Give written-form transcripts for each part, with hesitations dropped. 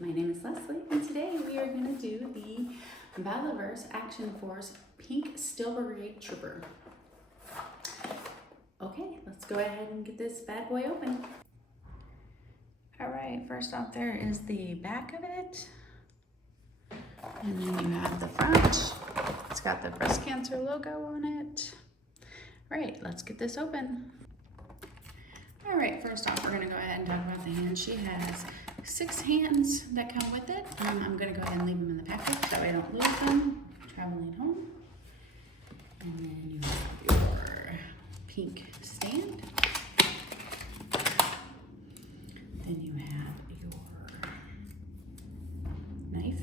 My name is Leslie, and today we are going to do the Valaverse Action Force Pink Steel Brigade Trooper. Okay, let's go ahead and get this bad boy open. Alright, first off there is the back of it. And then you have the front. It's got the breast cancer logo on it. Alright, let's get this open. Alright, first off we're going to go ahead and talk about the hands. She has 6 hands that come with it. I'm going to go ahead and leave them in the package, that way I don't lose them traveling home. And then you have your pink stand. Then you have your knife.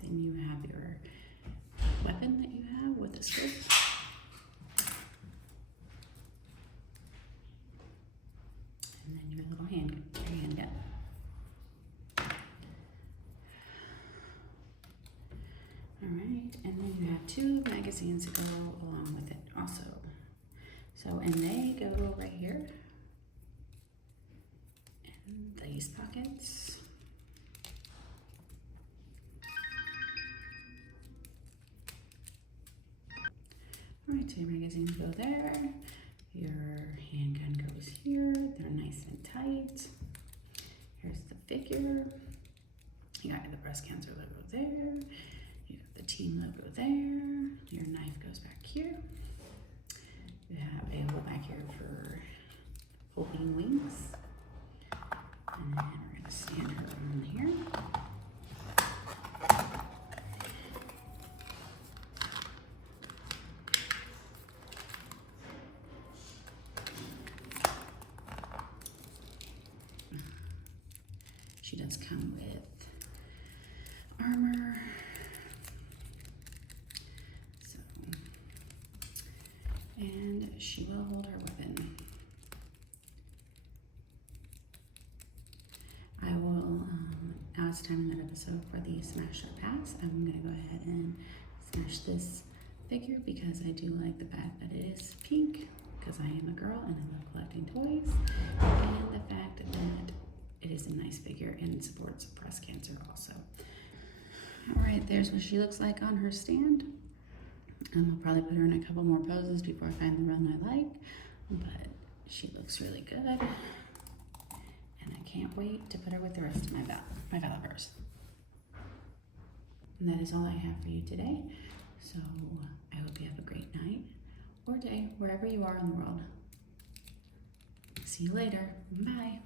Then you have your weapon that you have with the scope. And then your little handgun. Alright, and then you have 2 magazines that go along with it also. So, and they go right here. And these pockets. Alright, so your magazines go there. Your handgun goes here. They're nice and tight. Here's the figure. You got the breast cancer logo there. You got the team logo there. Your knife goes back here. You have a hole back here for holding wings. And then we're going to stand her on here. She does come with armor. So, and she will hold her weapon. I will, now it's time in that episode for the Smash or Pass. I'm gonna go ahead and smash this figure because I do like the fact that it is pink, because I am a girl and I love collecting toys, and the fact that it is a nice figure and supports breast cancer also. Alright, there's what she looks like on her stand. I'll probably put her in a couple more poses before I find the one I like, but she looks really good. And I can't wait to put her with the rest of my Valaverse. And that is all I have for you today. So I hope you have a great night or day, wherever you are in the world. See you later. Bye.